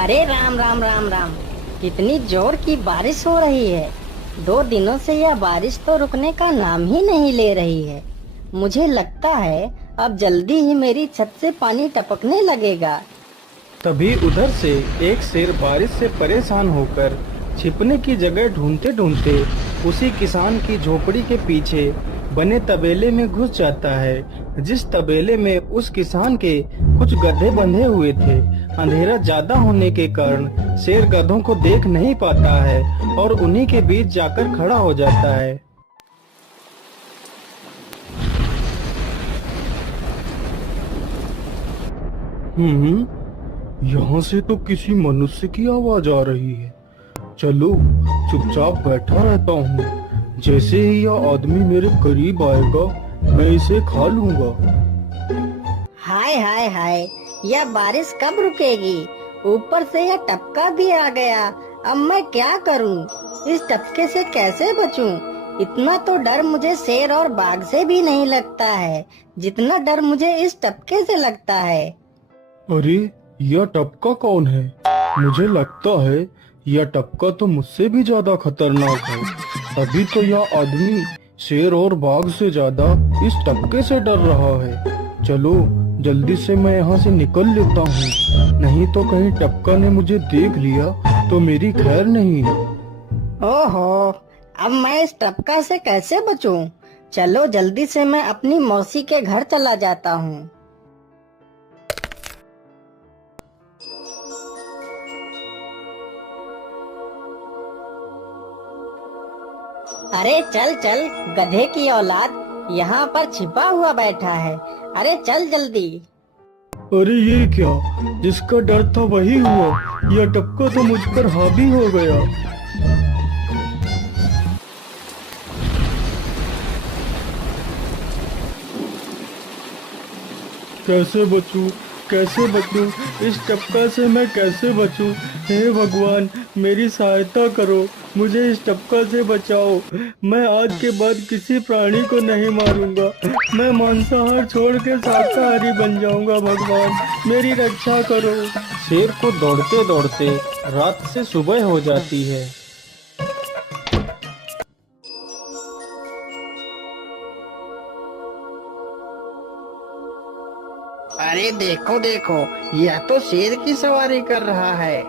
अरे राम राम राम राम। कितनी जोर की बारिश हो रही है। 2 दिनों से यह बारिश तो रुकने का नाम ही नहीं ले रही है। मुझे लगता है अब जल्दी ही मेरी छत से पानी टपकने लगेगा। तभी उधर से एक शेर बारिश से परेशान होकर छिपने की जगह ढूंढते ढूंढते उसी किसान की झोपड़ी के पीछे बने तबेले में घुस जाता है, जिस तबेले में उस किसान के कुछ गधे बंधे हुए थे। अंधेरा ज्यादा होने के कारण शेर गधों को देख नहीं पाता है और उन्हीं के बीच जाकर खड़ा हो जाता है। यहाँ से तो किसी मनुष्य की आवाज आ रही है। चलो चुपचाप बैठा रहता हूँ। जैसे ही यह आदमी मेरे करीब आएगा मैं इसे खा लूंगा। हाय हाय हाय, यह बारिश कब रुकेगी? ऊपर से यह टपका भी आ गया। अब मैं क्या करूं? इस टपके से कैसे बचूं? इतना तो डर मुझे शेर और बाघ से भी नहीं लगता है जितना डर मुझे इस टपके से लगता है। अरे यह टपका कौन है? मुझे लगता है यह टपका तो मुझसे भी ज्यादा खतरनाक है। अभी तो यह आदमी शेर और बाघ से ज्यादा इस टपके से डर रहा है। चलो जल्दी से मैं यहाँ से निकल लेता हूँ, नहीं तो कहीं टपका ने मुझे देख लिया तो मेरी खैर नहीं। ओहो, अब मैं इस टपका से कैसे बचूं? चलो जल्दी से मैं अपनी मौसी के घर चला जाता हूँ। अरे चल चल गधे की औलाद, यहाँ पर छिपा हुआ बैठा है। अरे चल जल्दी। अरे ये क्या, जिसका डर था वही हुआ। यह टपका तो मुझ पर हावी हो गया। कैसे बचूं? कैसे बचूं? इस टपका से मैं कैसे बचूं? हे भगवान मेरी सहायता करो, मुझे इस टपका से बचाओ। मैं आज के बाद किसी प्राणी को नहीं मारूंगा। मैं मांसाहार छोड़ के शाकाहारी बन जाऊंगा। भगवान मेरी रक्षा करो। शेर को दौड़ते दौड़ते रात से सुबह हो जाती है। अरे देखो देखो, यह तो शेर की सवारी कर रहा है।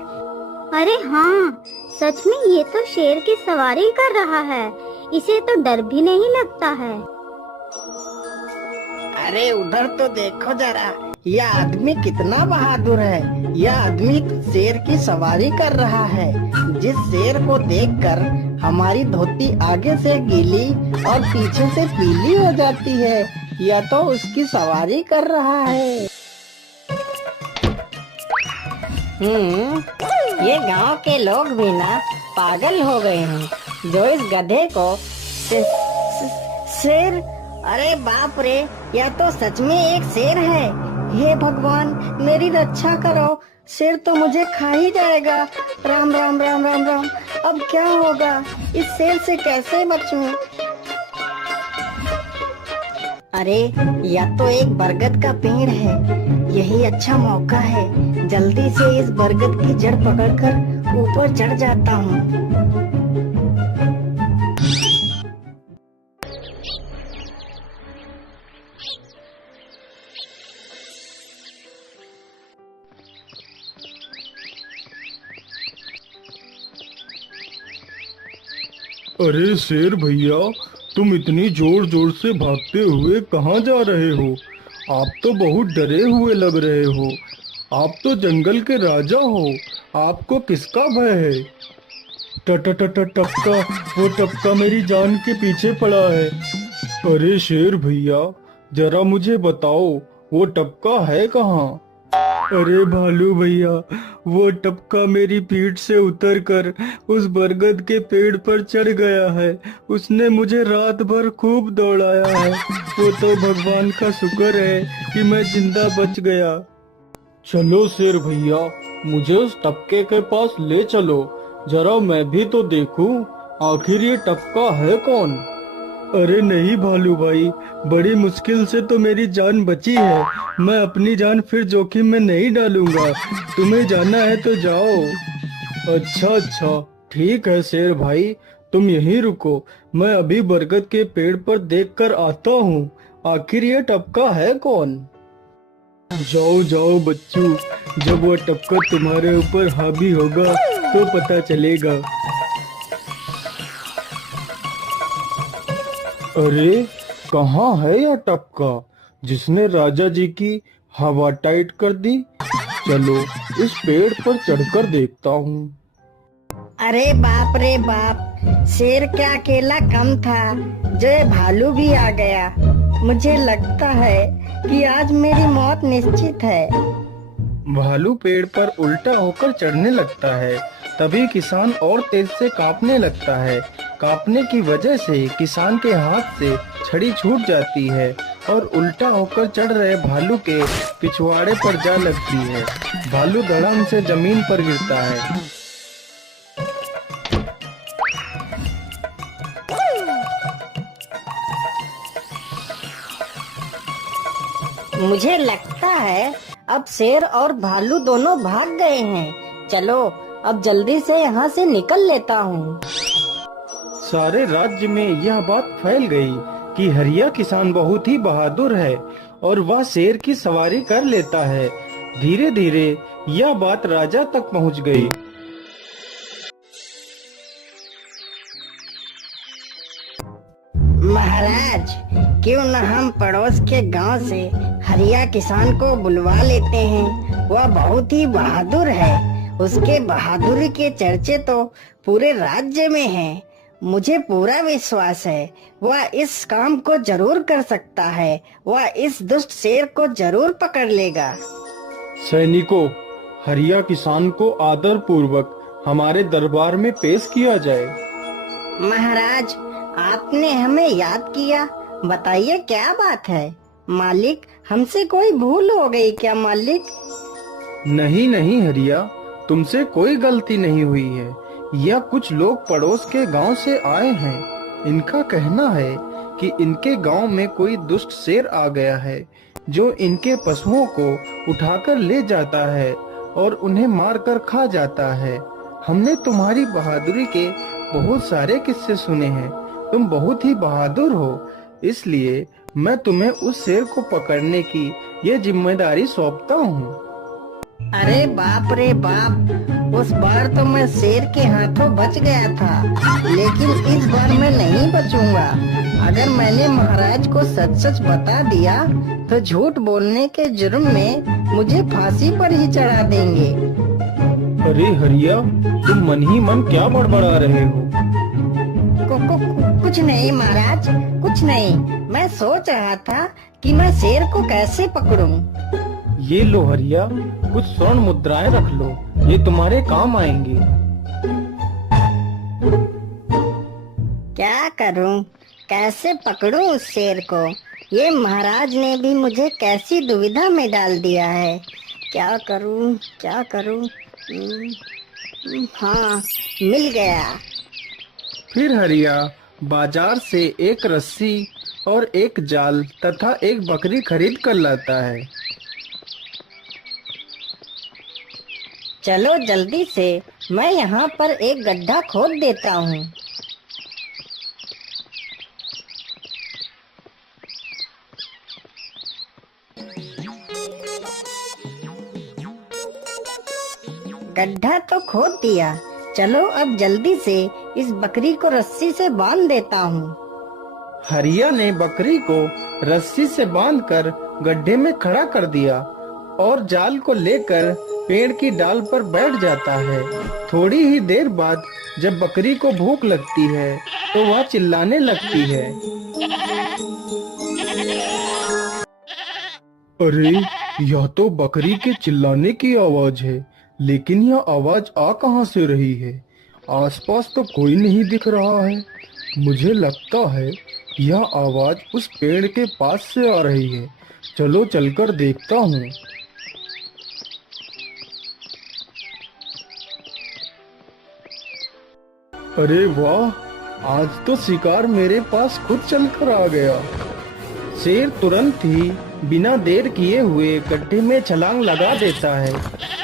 अरे हाँ, सच में ये तो शेर की सवारी कर रहा है। इसे तो डर भी नहीं लगता है। अरे उधर तो देखो जरा, यह आदमी कितना बहादुर है। यह आदमी शेर की सवारी कर रहा है, जिस शेर को देखकर हमारी धोती आगे से गीली और पीछे से पीली हो जाती है। यह तो उसकी सवारी कर रहा है। ये गांव के लोग भी ना पागल हो गए हैं जो इस गधे को शेर। अरे बाप रे, यह तो सच में एक शेर है। हे भगवान मेरी रक्षा करो, शेर तो मुझे खा ही जाएगा। राम राम राम राम राम। अब क्या होगा? इस शेर से कैसे बचूं? अरे यह तो एक बरगद का पेड़ है। यही अच्छा मौका है, जल्दी से इस बरगद की जड़ पकड़कर ऊपर चढ़ जाता हूँ। अरे शेर भैया, तुम इतनी जोर जोर से भागते हुए कहाँ जा रहे हो? आप तो बहुत डरे हुए लग रहे हो। आप तो जंगल के राजा हो, आपको किसका भय है? टपका, वो टपका मेरी जान के पीछे पड़ा है। अरे शेर भैया, जरा मुझे बताओ वो टपका है कहाँ? अरे भालू भैया, वो टपका मेरी पीठ से उतरकर उस बरगद के पेड़ पर चढ़ गया है। उसने मुझे रात भर खूब दौड़ाया है। वो तो भगवान का शुक्र है कि मैं जिंदा बच गया। चलो शेर भैया, मुझे उस टपके के पास ले चलो, जरा मैं भी तो देखूं आखिर ये टपका है कौन। अरे नहीं भालू भाई, बड़ी मुश्किल से तो मेरी जान बची है। मैं अपनी जान फिर जोखिम में नहीं डालूंगा। तुम्हें जाना है तो जाओ। अच्छा अच्छा, ठीक है शेर भाई, तुम यहीं रुको। मैं अभी बरगद के पेड़ पर देख कर आता हूँ। आखिर ये टपका है कौन? जाओ जाओ बच्चू, जब वो टपका तुम्हारे ऊपर हावी होगा तो पता चलेगा। अरे कहाँ है यह टपका जिसने राजा जी की हवा टाइट कर दी? चलो इस पेड़ पर चढ़कर देखता हूँ। अरे बाप रे बाप, शेर क्या अकेला कम था, जो ये भालू भी आ गया। मुझे लगता है कि आज मेरी मौत निश्चित है। भालू पेड़ पर उल्टा होकर चढ़ने लगता है। तभी किसान और तेज से कांपने लगता है। कांपने की वजह से किसान के हाथ से छड़ी छूट जाती है और उल्टा होकर चढ़ रहे भालू के पिछवाड़े पर जा लगती है। भालू धड़ाम से जमीन पर गिरता है। मुझे लगता है अब शेर और भालू दोनों भाग गए हैं। चलो अब जल्दी से यहाँ से निकल लेता हूँ। सारे राज्य में यह बात फैल गई कि हरिया किसान बहुत ही बहादुर है और वह शेर की सवारी कर लेता है। धीरे धीरे यह बात राजा तक पहुँच गई। महाराज, क्यों न हम पड़ोस के गांव से हरिया किसान को बुलवा लेते हैं। वह बहुत ही बहादुर है। उसके बहादुरी के चर्चे तो पूरे राज्य में हैं। मुझे पूरा विश्वास है वह इस काम को जरूर कर सकता है। वह इस दुष्ट शेर को जरूर पकड़ लेगा। सैनिकों, हरिया किसान को आदर पूर्वक हमारे दरबार में पेश किया जाए। महाराज, आपने हमें याद किया। बताइए क्या बात है। मालिक, हमसे कोई भूल हो गई क्या मालिक? नहीं नहीं हरिया, तुमसे कोई गलती नहीं हुई है। यह कुछ लोग पड़ोस के गांव से आए हैं। इनका कहना है कि इनके गांव में कोई दुष्ट शेर आ गया है जो इनके पशुओं को उठाकर ले जाता है और उन्हें मारकर खा जाता है। हमने तुम्हारी बहादुरी के बहुत सारे किस्से सुने हैं। तुम बहुत ही बहादुर हो, इसलिए मैं तुम्हें उस शेर को पकड़ने की ये जिम्मेदारी सौंपता हूँ। अरे बाप रे बाप, उस बार तो मैं शेर के हाथों बच गया था, लेकिन इस बार मैं नहीं बचूंगा। अगर मैंने महाराज को सच सच बता दिया तो झूठ बोलने के जुर्म में मुझे फांसी पर ही चढ़ा देंगे। अरे हरिया, तुम मन ही मन क्या बड़बड़ा रहे हो? कुछ नहीं महाराज, कुछ नहीं। मैं सोच रहा था कि मैं शेर को कैसे पकड़ूं। ये लो हरिया, कुछ स्वर्ण मुद्राएं रख लो, ये तुम्हारे काम आएंगे। क्या करूं, कैसे पकड़ूं उस शेर को? ये महाराज ने भी मुझे कैसी दुविधा में डाल दिया है। क्या करूं, क्या करूं? हाँ, मिल गया। फिर हरिया बाजार से एक रस्सी और एक जाल तथा एक बकरी खरीद कर लाता है। चलो जल्दी से, मैं यहाँ पर एक गड्ढा खोद देता हूँ। गड्ढा तो खोद दिया। चलो अब जल्दी से इस बकरी को रस्सी से बांध देता हूँ। हरिया ने बकरी को रस्सी से बांधकर गड्ढे में खड़ा कर दिया और जाल को लेकर पेड़ की डाल पर बैठ जाता है। थोड़ी ही देर बाद जब बकरी को भूख लगती है तो वह चिल्लाने लगती है। अरे, यह तो बकरी के चिल्लाने की आवाज है, लेकिन यह आवाज आ कहां से रही है? आसपास तो कोई नहीं दिख रहा है। मुझे लगता है यह आवाज उस पेड़ के पास से आ रही है। चलो चलकर देखता हूँ। अरे वाह, आज तो शिकार मेरे पास खुद चल कर आ गया। शेर तुरंत ही बिना देर किए हुए गड्ढे में छलांग लगा देता है।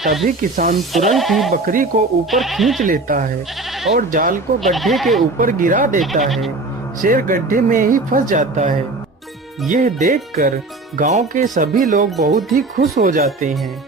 तभी किसान तुरंत ही बकरी को ऊपर खींच लेता है और जाल को गड्ढे के ऊपर गिरा देता है। शेर गड्ढे में ही फंस जाता है। यह देखकर गांव के सभी लोग बहुत ही खुश हो जाते हैं।